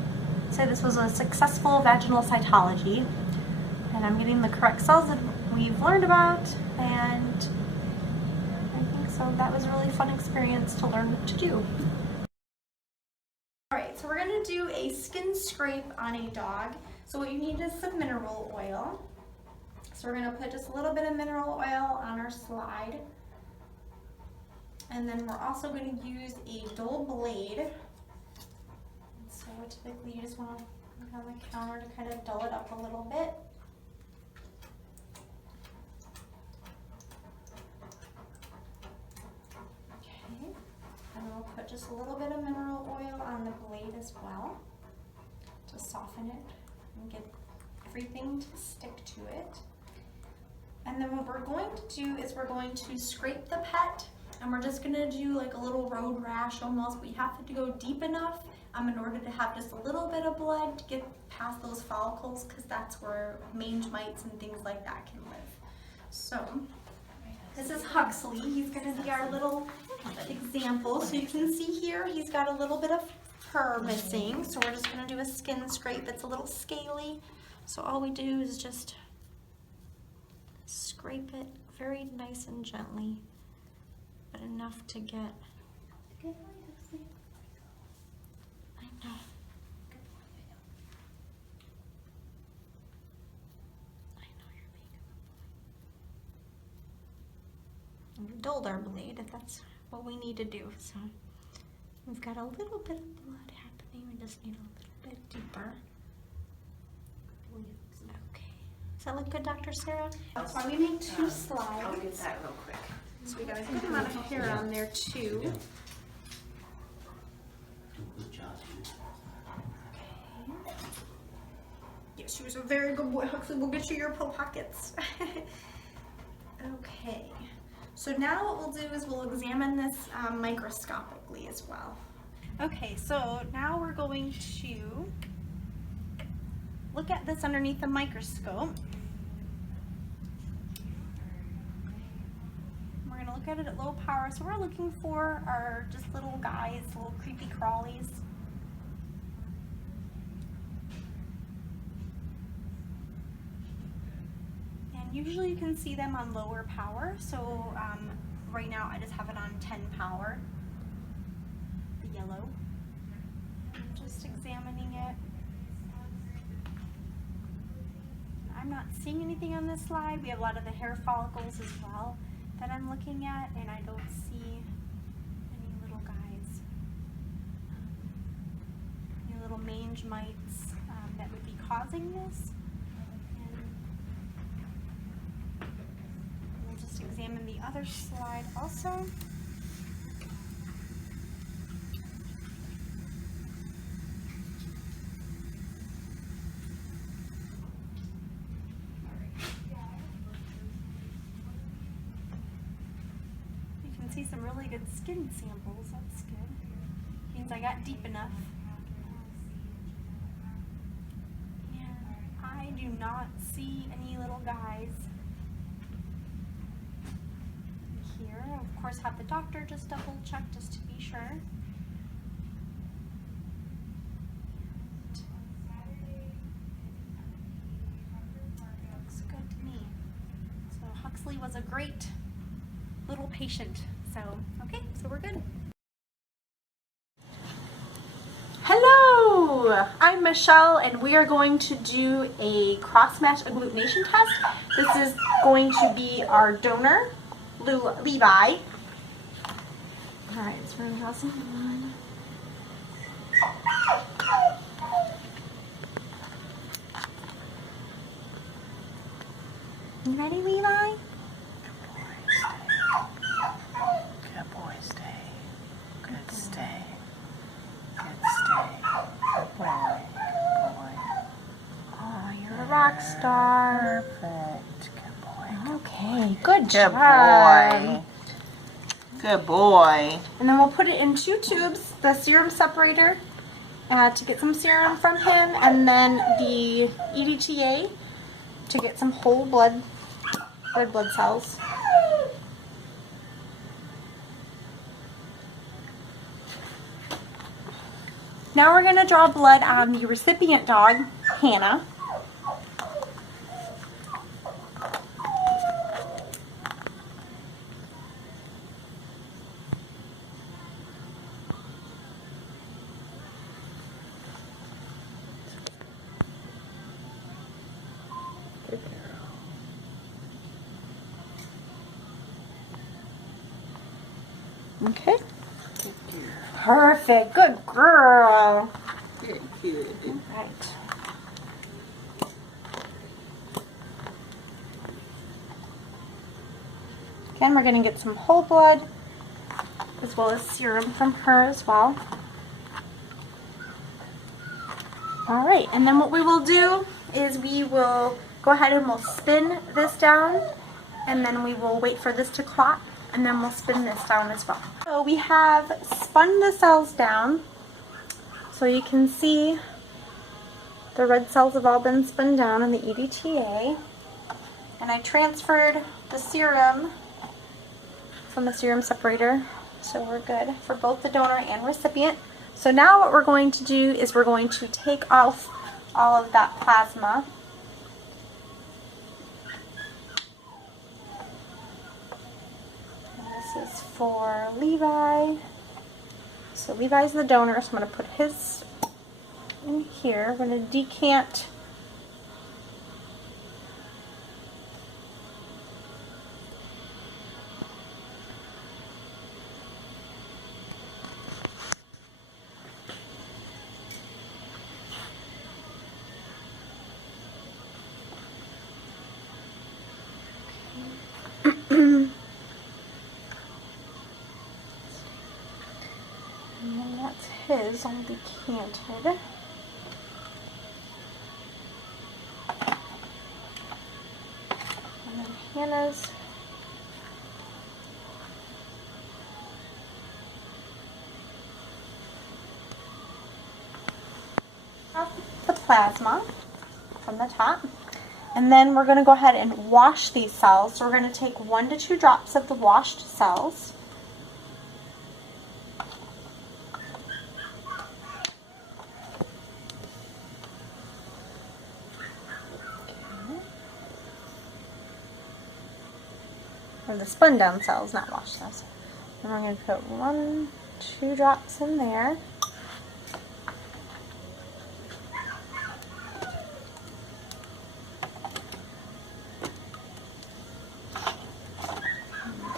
I'd say this was a successful vaginal cytology, and I'm getting the correct cells that we've learned about, and I think so that was a really fun experience to learn what to do. Alright, so we're going to do a skin scrape on a dog. So what you need is some mineral oil. So we're going to put just a little bit of mineral oil on our slide. And then we're also going to use a dull blade. So typically you just want to look on the counter to kind of dull it up a little bit. Okay, and we'll put just a little bit of mineral oil on the blade as well to soften it and get everything to stick to it. And then what we're going to do is we're going to scrape the pet, and we're just gonna do like a little road rash almost. We have to go deep enough in order to have just a little bit of blood to get past those follicles, because that's where mange mites and things like that can live. So this is Huxley. He's gonna be our little example. So you can see here he's got a little bit of fur missing. So we're just gonna do a skin scrape. It's a little scaly. So all we do is just scrape it very nice and gently, but enough to get. I know. I know you're being. We've dulled our blade if that's what we need to do. So we've got a little bit of blood happening. We just need a little bit deeper. Does that look good, Dr. Sarah? That's why we made two slides. I'll get that real quick. So we got a good amount of hair on there too. Okay. Yes, she was a very good boy, Huxley. We'll get you your pill pockets. Okay. So now what we'll do is we'll examine this microscopically as well. Okay, so now we're going to look at this underneath the microscope. We're going to look at it at low power. So we're looking for are just little guys, little creepy crawlies. And usually you can see them on lower power. So right now I just have it on 10 power, the yellow. I'm just examining it. I'm not seeing anything on this slide. We have a lot of the hair follicles as well that I'm looking at, and I don't see any little guys, any little mange mites that would be causing this. And we'll just examine the other slide also. See some really good skin samples. That's good. means I got deep enough. And I do not see any little guys here. Of course, have the doctor just double check just to be sure. Looks good to me. So Huxley was a great little patient. So, okay, so we're good. Hello, I'm Michelle and we are going to do a cross-match agglutination test. This is going to be our donor, Levi. Alright, so we're going to draw some blood. You ready, Levi? Good boy, stay. Good stay. Good stay. Good boy. Good boy. Oh, you're a rock star. Perfect. Good boy. Okay, good Good job. boy. Good boy. And then we'll put it in 2 tubes, the serum separator to get some serum from him, and then the EDTA to get some whole blood, red blood cells. Now we're going to draw blood on the recipient dog, Hannah. Good girl. Okay. Good girl. Perfect. Good girl. Very good. Right. Again, we're going to get some whole blood as well as serum from her as well. All right, and then what we will do is we will go ahead and we'll spin this down, and then we will wait for this to clot, and then we'll spin this down as well. So we have spun the cells down, so you can see the red cells have all been spun down in the EDTA, and I transferred the serum from the serum separator, so we're good for both the donor and recipient. So now what we're going to do is we're going to take off all of that plasma. And this is for Levi. So Levi's the donor, so I'm going to put his in here. We're going to decant and then that's his all decanted. And then Hannah's. Off the plasma from the top. And then we're going to go ahead and wash these cells. So we're going to take 1 to 2 drops of the washed cells. Or the spun down cells, not washed cells. And we're going to put 1, 2 drops in there.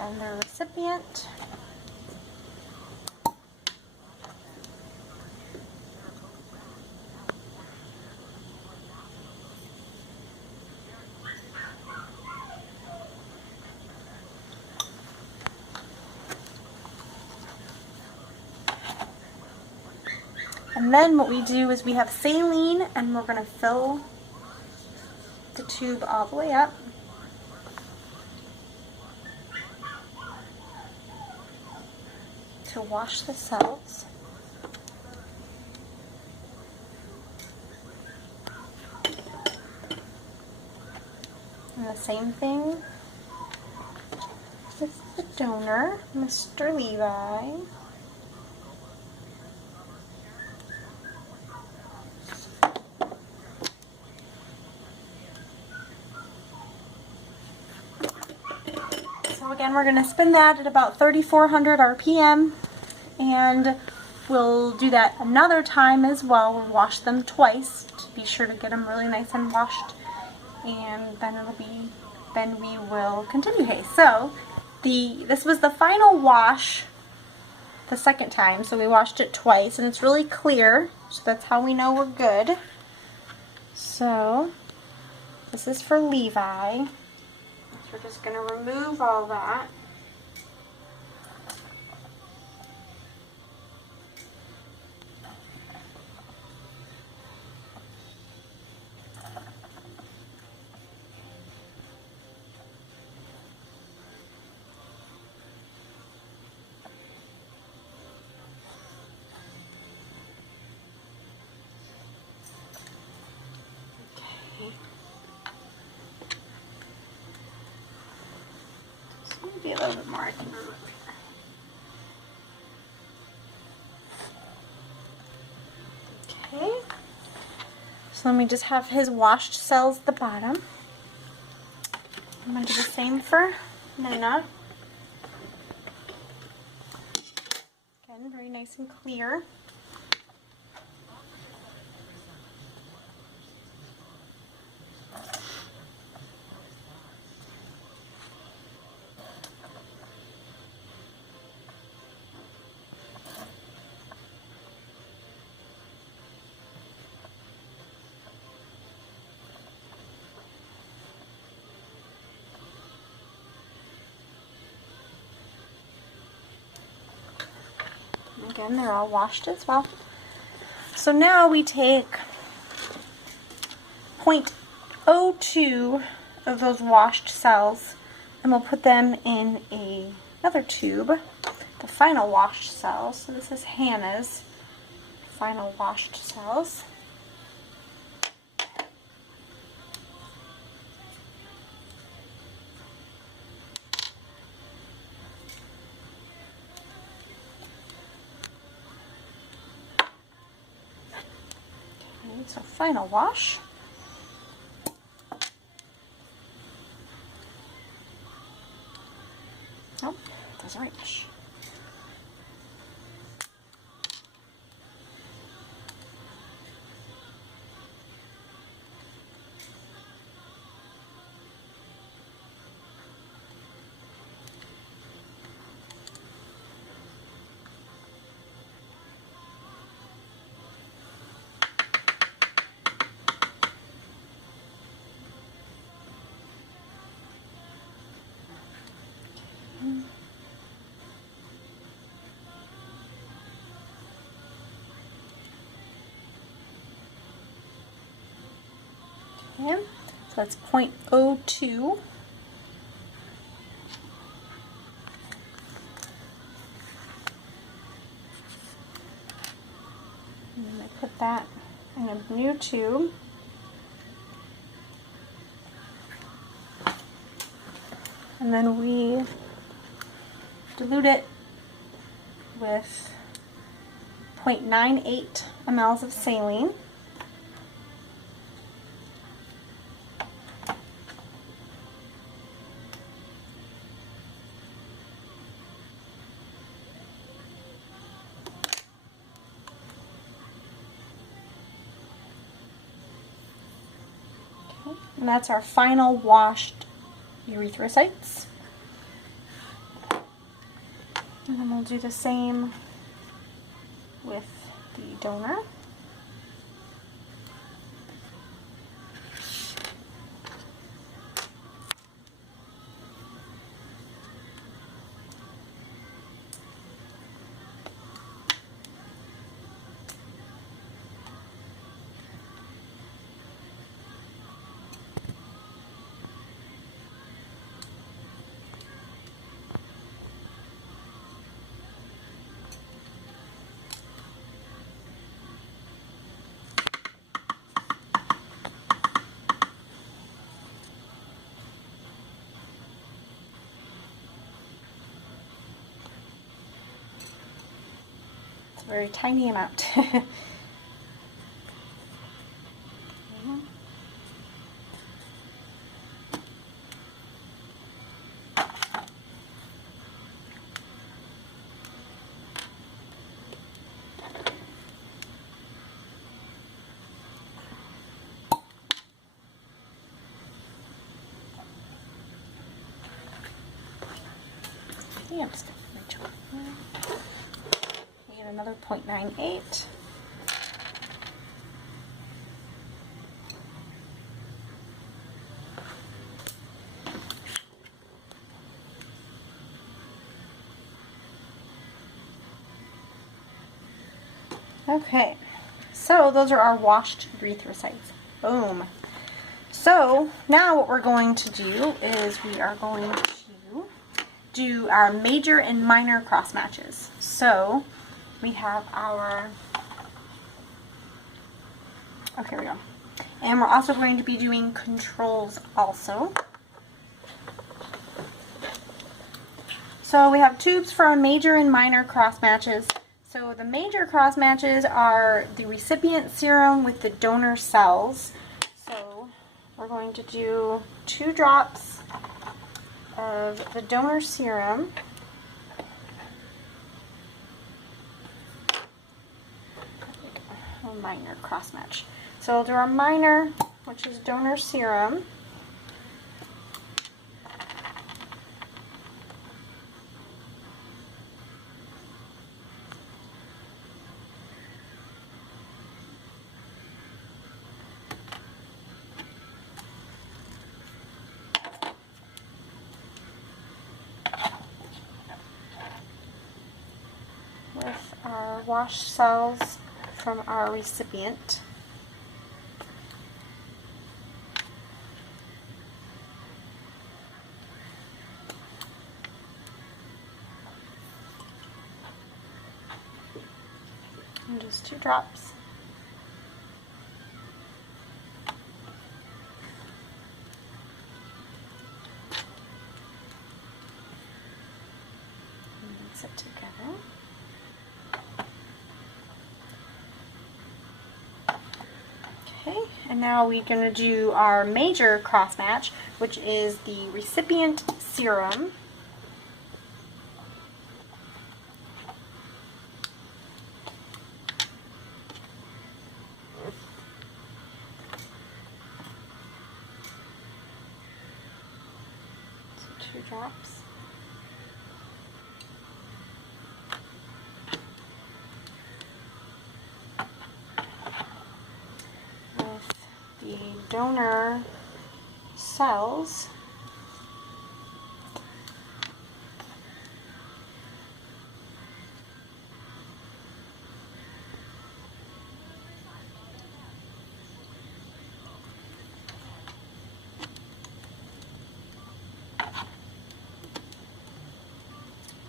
And then the recipient. And then what we do is we have saline, and we're going to fill the tube all the way up. To wash the cells. the same thing with the donor, Mr. Levi. So again, we're going to spin that at about 3,400 RPM, and we'll do that another time as well. We'll wash them twice to be sure to get them really nice and washed, and then we will continue hay. So this was the final wash the second time, so we washed it twice, and it's really clear, so that's how we know we're good. So this is for Levi. So we're just going to remove all that. Maybe a little bit more. I can remove. Okay. So let me just have his washed cells at the bottom. I'm going to do the same for Nina. Again, very nice and clear. Again, they're all washed as well. So now we take 0.02 of those washed cells, and we'll put them in another tube, the final washed cells. So this is Hannah's final washed cells. So final wash. Oh, doesn't reach. Okay, so that's 0.02. And then I put that in a new tube. And then we dilute it with 0.98 mLs of saline. Okay, and that's our final washed erythrocytes. And then we'll do the same with the donor. very tiny amount. I'm just going to reach over here. Get another 0.98. Okay, so those are our washed erythrocytes. Boom. So now what we're going to do is we are going to do our major and minor cross matches. So we have our, okay, here we go. And we're also going to be doing controls also. So we have tubes for our major and minor cross matches. So the major cross matches are the recipient serum with the donor cells. So we're going to do 2 drops of the donor serum. A minor cross match. So we'll do our minor, which is donor serum. With our washed cells from our recipient. And just 2 drops. Mix it together. Okay, and now we're going to do our major cross match, which is the recipient serum. So 2 drops. The donor cells.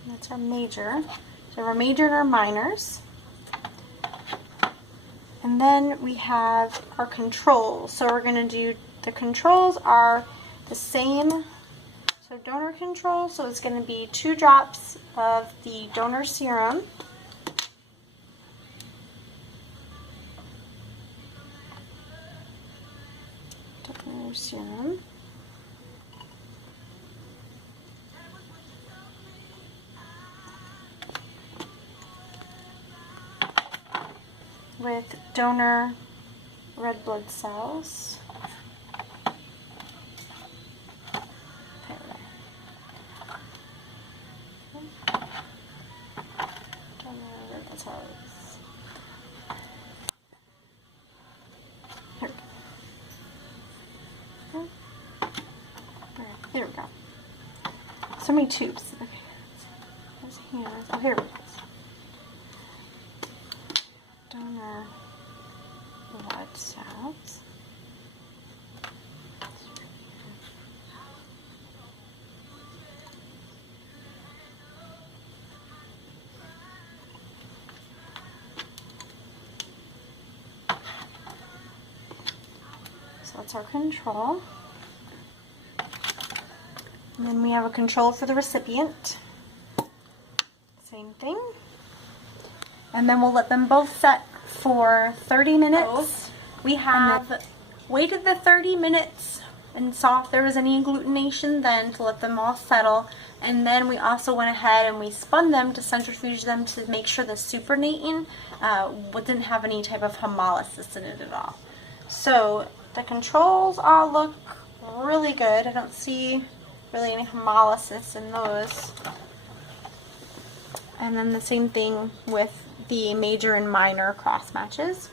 That's our major. So our major and our minors. And then we have our controls. So we're going to do, the controls are the same. So donor control, so it's going to be 2 drops of the donor serum. Donor serum. With donor red blood cells. There we go. Donor red blood cells. Here. Okay. Alright, there we go. So many tubes. Okay. There's hands. Oh, here we go. Donor blood cells. So that's our control. And then we have a control for the recipient. Same thing. And then we'll let them both set for 30 minutes. We have waited the 30 minutes and saw if there was any agglutination then to let them all settle. And then we also went ahead and we spun them to centrifuge them to make sure the supernatant didn't have any type of hemolysis in it at all. So the controls all look really good. I don't see really any hemolysis in those. And then the same thing with the major and minor cross matches.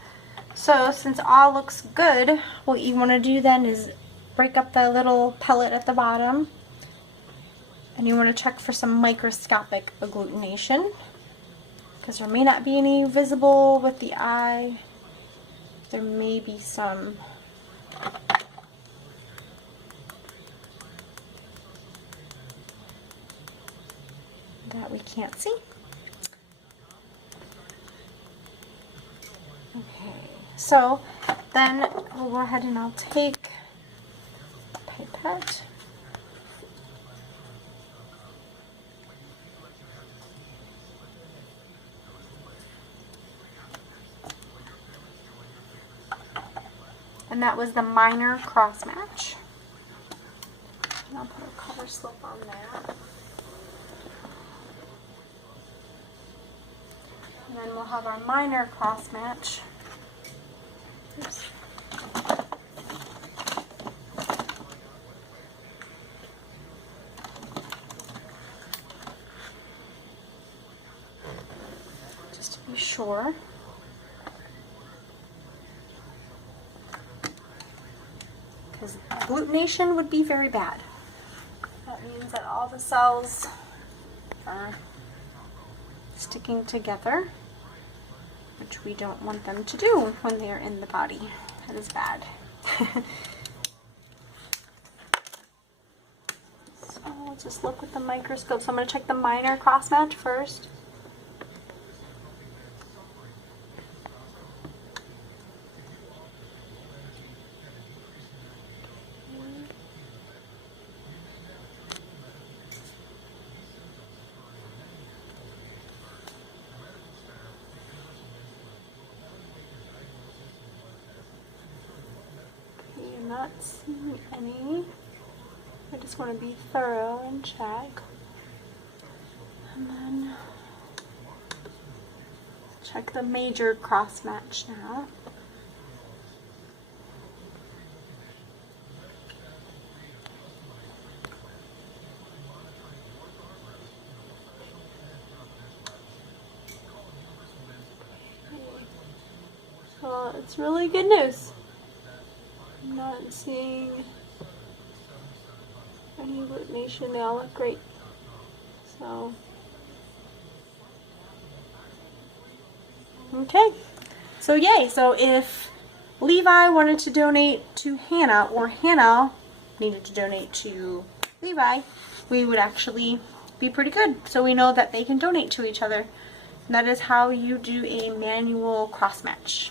So since all looks good, what you want to do then is break up the little pellet at the bottom, and you want to check for some microscopic agglutination, because there may not be any visible with the eye. There may be some. That we can't see. Okay, so then we'll go ahead and I'll take a pipette. And that was the minor cross match. And I'll put a cover slip on that. And then we'll have our minor cross match. Oops. Just to be sure. Because agglutination would be very bad. That means that all the cells are sticking together, which we don't want them to do when they are in the body. That is bad. So we'll just look with the microscope. So I'm going to check the minor cross match first. Not seeing any. I just want to be thorough and check. And then check the major cross match now. So it's really good news. I'm not seeing any agglutination. They all look great. So, okay. So yay. So if Levi wanted to donate to Hannah, or Hannah needed to donate to Levi, we would actually be pretty good. So we know that they can donate to each other. And that is how you do a manual cross match.